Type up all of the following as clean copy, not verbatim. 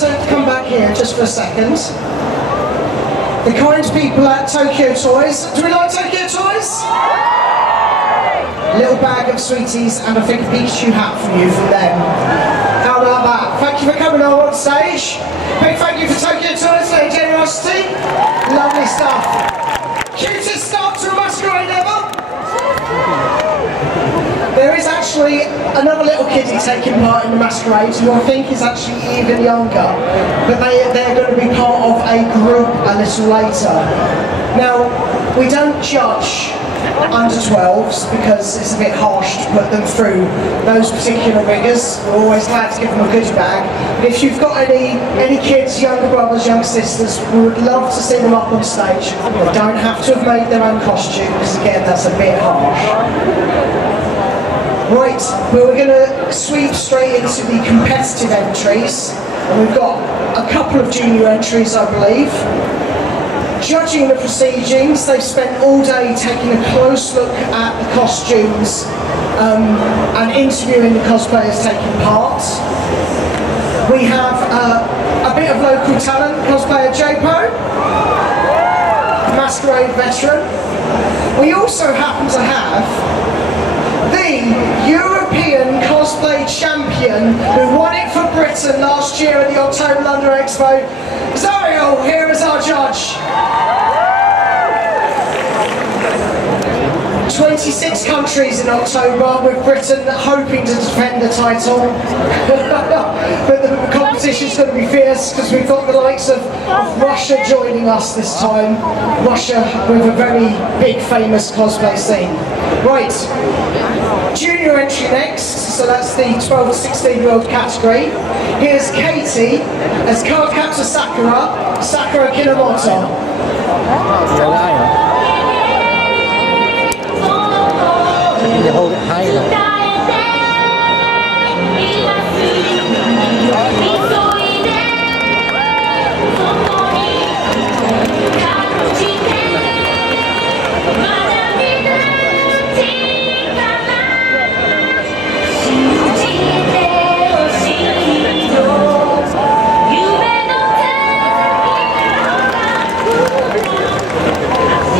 to come back here just for a second. The kind people at Tokyo Toys. Do we like Tokyo Toys? Little bag of sweeties and I think a Pikachu hat from you from them. How about that? Thank you for coming on stage. Big thank you for Tokyo Toys for their generosity. Lovely stuff. Cutest start to a masquerade ever. There is actually another little kiddie taking part in the masquerade who I think is actually even younger, but they're going to be part of a group a little later. Now, we don't judge under 12s because it's a bit harsh to put them through those particular rigours. We're always glad to give them a goodie bag. But if you've got any kids, younger brothers, young sisters, we would love to see them up on stage. They don't have to have made their own costume because again, that's a bit harsh. Right, well, we're going to sweep straight into the competitive entries. And we've got a couple of junior entries, I believe. Judging the proceedings, they've spent all day taking a close look at the costumes and interviewing the cosplayers taking part. We have a bit of local talent, cosplayer J-Po, masquerade veteran. We also happen to have the European cosplay champion who won it for Britain last year at the October London Expo. Zariel, here is our judge. 26 countries in October, with Britain hoping to defend the title. But the competition's going to be fierce because we've got the likes of Russia joining us this time. Russia with a very big famous cosplay scene. Right, junior entry next, so that's the 12 to 16-year-old category. Here's Katie as card captor Sakura Kinamoto. You hold it high enough.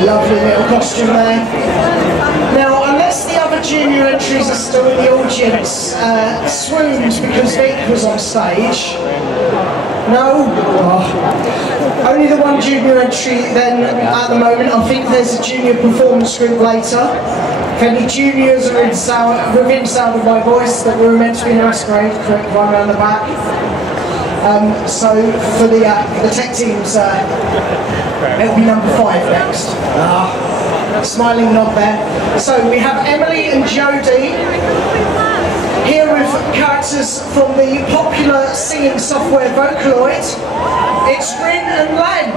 Lovely little costume there. Now, unless the other junior entries are still in the audience, swooned because Vic was on stage. No? Oh. Only the one junior entry then at the moment. I think there's a junior performance group later. If any juniors are within sound of my voice that we were meant to be in a masquerade, correct, right around the back. So for the tech teams, it'll be number 5 next. Smiling nod there. So we have Emily and Jodie here with characters from the popular singing software Vocaloid. It's Rin and Len.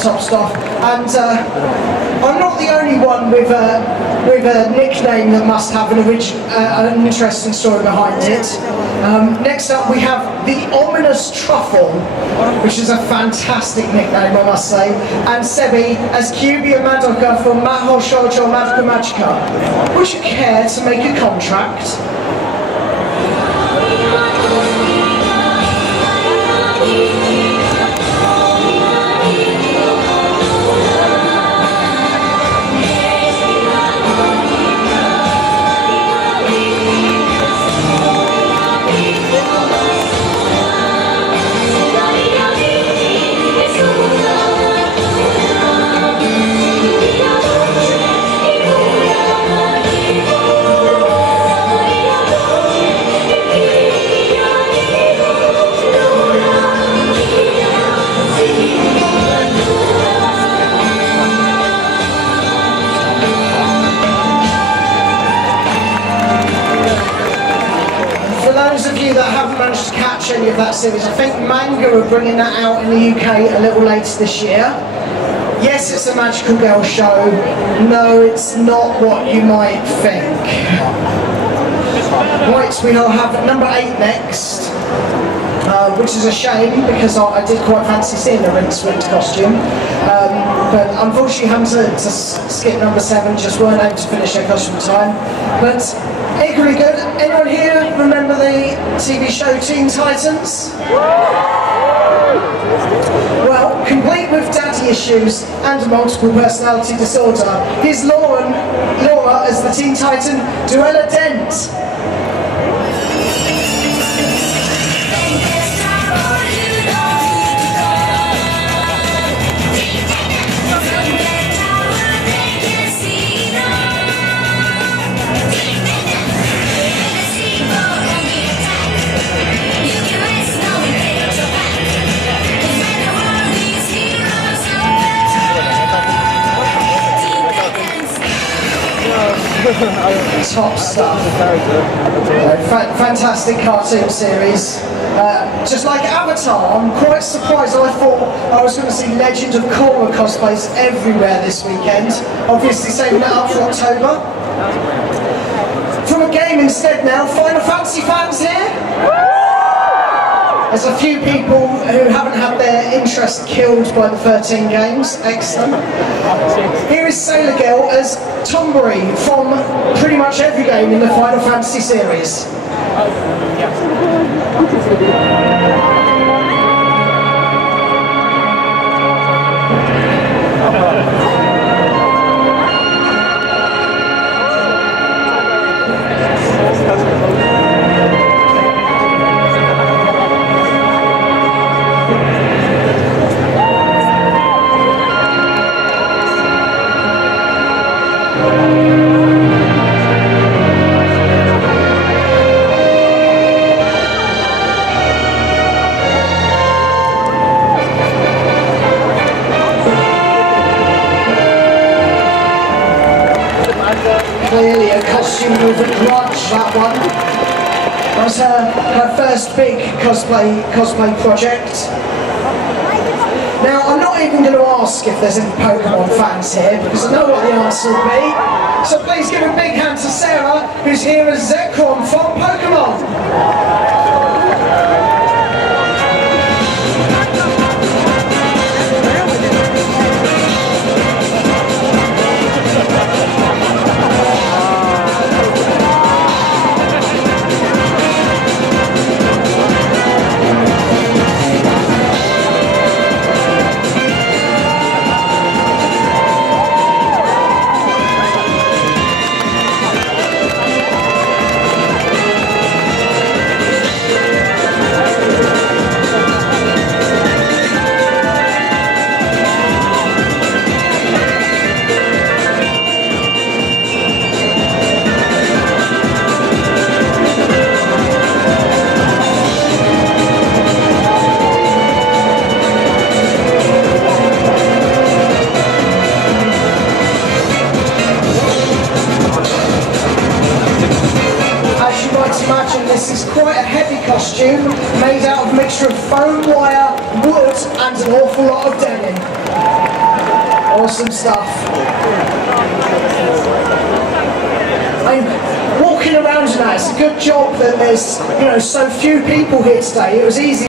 Top stuff. And I'm not the only one with a nickname that must have an interesting story behind it. Next up we have the Ominous Truffle, which is a fantastic nickname, I must say, and Sebi as Kyubia Madoka from Maho Shoujo Madoka Magica. Would you care to make a contract? you that haven't managed to catch any of that series, I think Manga are bringing that out in the UK a little later this year. Yes, it's a magical girl show. No, it's not what you might think. Right, we will have number 8 next, which is a shame because I did quite fancy seeing her in this winter costume. But unfortunately having to skip number 7, just weren't able to finish their costume time. But equally good. Anyone here remember the TV show Teen Titans? Well, complete with daddy issues and multiple personality disorder, here's Laura as the Teen Titan Duella Dent. Top stuff. Fantastic cartoon series. Just like Avatar, I'm quite surprised. I thought I was going to see Legend of Korra cosplays everywhere this weekend. Obviously saving that up for October. From a game instead now, Final Fantasy fans here? There's a few people who haven't had their interest killed by the 13 games. Excellent. Here is Sailor Girl as Tombury from pretty much every game in the Final Fantasy series. Clearly a costume with a grudge, that one. That was her first big cosplay project. Now, I'm not even going to ask if there's any Pokemon fans here, because I know what the answer will be. So please give a big hand to Sarah, who's here as Zekrom from Pokemon. This is quite a heavy costume, made out of a mixture of foam wire, wood, and an awful lot of denim. Awesome stuff. I'm walking around now, it's a good job that there's, so few people here today. It was easy.